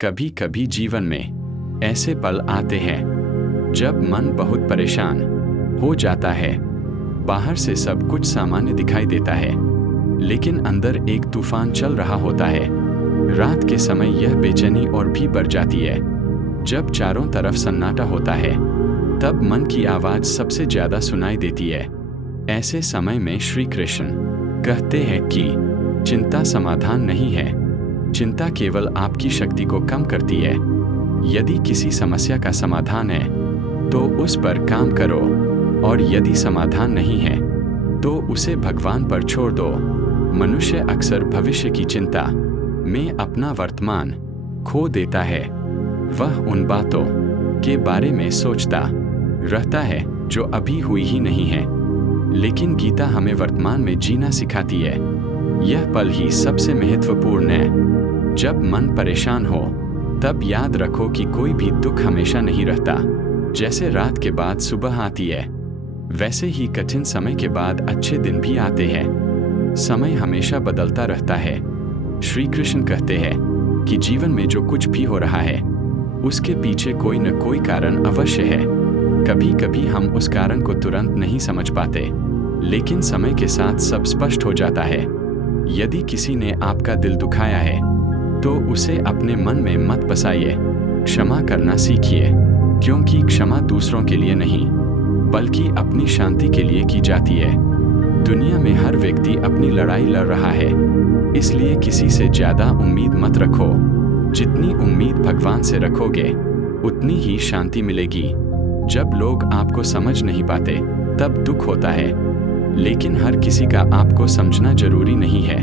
कभी कभी जीवन में ऐसे पल आते हैं जब मन बहुत परेशान हो जाता है। बाहर से सब कुछ सामान्य दिखाई देता है, लेकिन अंदर एक तूफान चल रहा होता है। रात के समय यह बेचैनी और भी बढ़ जाती है। जब चारों तरफ सन्नाटा होता है, तब मन की आवाज़ सबसे ज़्यादा सुनाई देती है। ऐसे समय में श्री कृष्ण कहते हैं कि चिंता समाधान नहीं है। चिंता केवल आपकी शक्ति को कम करती है। यदि किसी समस्या का समाधान है तो उस पर काम करो, और यदि समाधान नहीं है तो उसे भगवान पर छोड़ दो। मनुष्य अक्सर भविष्य की चिंता में अपना वर्तमान खो देता है। वह उन बातों के बारे में सोचता रहता है जो अभी हुई ही नहीं है। लेकिन गीता हमें वर्तमान में जीना सिखाती है। यह पल ही सबसे महत्वपूर्ण है। जब मन परेशान हो, तब याद रखो कि कोई भी दुख हमेशा नहीं रहता। जैसे रात के बाद सुबह आती है, वैसे ही कठिन समय के बाद अच्छे दिन भी आते हैं। समय हमेशा बदलता रहता है। श्री कृष्ण कहते हैं कि जीवन में जो कुछ भी हो रहा है, उसके पीछे कोई न कोई कारण अवश्य है। कभी कभी हम उस कारण को तुरंत नहीं समझ पाते, लेकिन समय के साथ सब स्पष्ट हो जाता है। यदि किसी ने आपका दिल दुखाया है, तो उसे अपने मन में मत बसाइए। क्षमा करना सीखिए, क्योंकि क्षमा दूसरों के लिए नहीं, बल्कि अपनी शांति के लिए की जाती है। दुनिया में हर व्यक्ति अपनी लड़ाई लड़ रहा है, इसलिए किसी से ज़्यादा उम्मीद मत रखो। जितनी उम्मीद भगवान से रखोगे, उतनी ही शांति मिलेगी। जब लोग आपको समझ नहीं पाते, तब दुख होता है, लेकिन हर किसी का आपको समझना जरूरी नहीं है।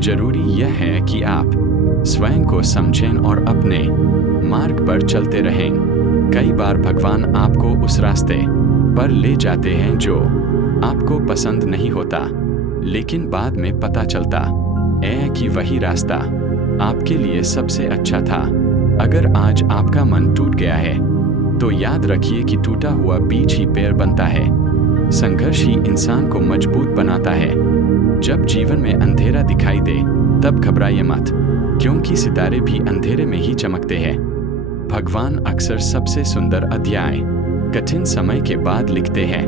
जरूरी यह है कि आप स्वयं को समझें और अपने मार्ग पर चलते रहें। कई बार भगवान आपको उस रास्ते पर ले जाते हैं जो आपको पसंद नहीं होता, लेकिन बाद में पता चलता है कि वही रास्ता आपके लिए सबसे अच्छा था। अगर आज आपका मन टूट गया है, तो याद रखिए कि टूटा हुआ बीज ही पेड़ बनता है। संघर्ष ही इंसान को मजबूत बनाता है। जब जीवन में अंधेरा दिखाई दे, तब घबराइए मत, क्योंकि सितारे भी अंधेरे में ही चमकते हैं। भगवान अक्सर सबसे सुंदर अध्याय कठिन समय के बाद लिखते हैं।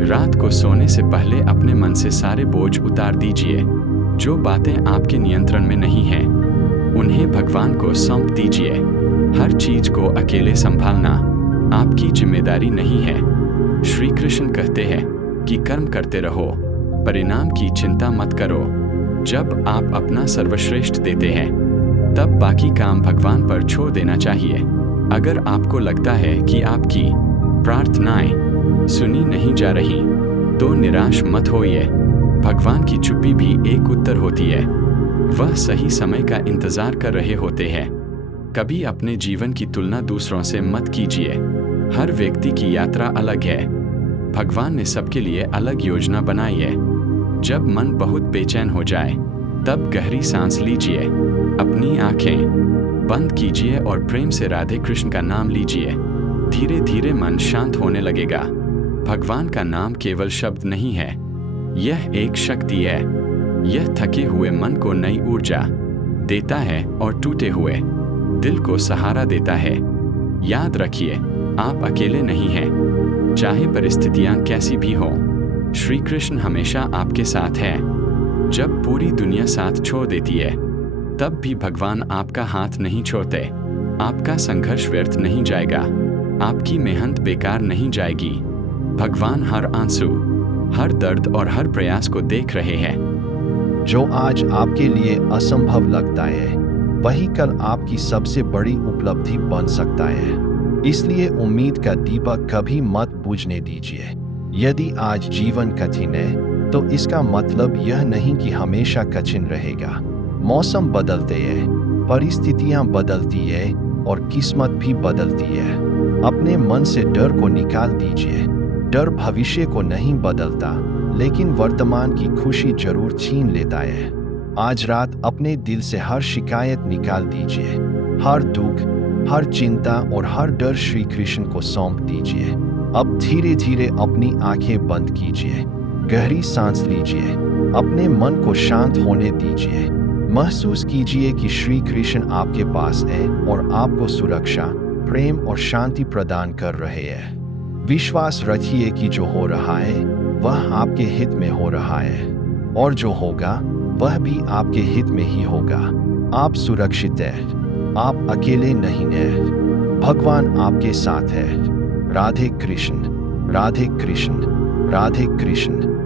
रात को सोने से पहले अपने मन से सारे बोझ उतार दीजिए। जो बातें आपके नियंत्रण में नहीं हैं, उन्हें भगवान को सौंप दीजिए। हर चीज को अकेले संभालना आपकी जिम्मेदारी नहीं है। श्री कृष्ण कहते हैं कि कर्म करते रहो, परिणाम की चिंता मत करो। जब आप अपना सर्वश्रेष्ठ देते हैं, तब बाकी काम भगवान पर छोड़ देना चाहिए। अगर आपको लगता है कि आपकी प्रार्थनाएं सुनी नहीं जा रही, तो निराश मत होइए। भगवान की चुप्पी भी एक उत्तर होती है। वह सही समय का इंतजार कर रहे होते हैं। कभी अपने जीवन की तुलना दूसरों से मत कीजिए। हर व्यक्ति की यात्रा अलग है। भगवान ने सबके लिए अलग योजना बनाई है। जब मन बहुत बेचैन हो जाए, तब गहरी सांस लीजिए, अपनी आंखें बंद कीजिए और प्रेम से राधे कृष्ण का नाम लीजिए। धीरे धीरे मन शांत होने लगेगा। भगवान का नाम केवल शब्द नहीं है, यह एक शक्ति है। यह थके हुए मन को नई ऊर्जा देता है और टूटे हुए दिल को सहारा देता है। याद रखिए, आप अकेले नहीं हैं, चाहे परिस्थितियां कैसी भी हों। श्री कृष्ण हमेशा आपके साथ है। जब पूरी दुनिया साथ छोड़ देती है, तब भी भगवान आपका हाथ नहीं छोड़ते। आपका संघर्ष व्यर्थ नहीं जाएगा, आपकी मेहनत बेकार नहीं जाएगी। भगवान हर आंसू, हर दर्द और हर प्रयास को देख रहे हैं। जो आज आपके लिए असंभव लगता है, वही कल आपकी सबसे बड़ी उपलब्धि बन सकता है। इसलिए उम्मीद का दीपक कभी मत बुझने दीजिए। यदि आज जीवन कठिन है, तो इसका मतलब यह नहीं कि हमेशा कठिन रहेगा। मौसम बदलते हैं, परिस्थितियां बदलती है और किस्मत भी बदलती है। अपने मन से डर को निकाल दीजिए। डर भविष्य को नहीं बदलता, लेकिन वर्तमान की खुशी जरूर छीन लेता है। आज रात अपने दिल से हर शिकायत निकाल दीजिए। हर दुख, हर चिंता और हर डर श्री कृष्ण को सौंप दीजिए। अब धीरे धीरे अपनी आंखें बंद कीजिए, गहरी सांस लीजिए, अपने मन को शांत होने दीजिए। महसूस कीजिए कि श्री कृष्ण आपके पास है और आपको सुरक्षा, प्रेम और शांति प्रदान कर रहे हैं। विश्वास रखिए कि जो हो रहा है वह आपके हित में हो रहा है और जो होगा वह भी आपके हित में ही होगा। आप सुरक्षित हैं, आप अकेले नहीं हैं, भगवान आपके साथ है। राधे कृष्ण, राधे कृष्ण, राधे कृष्ण।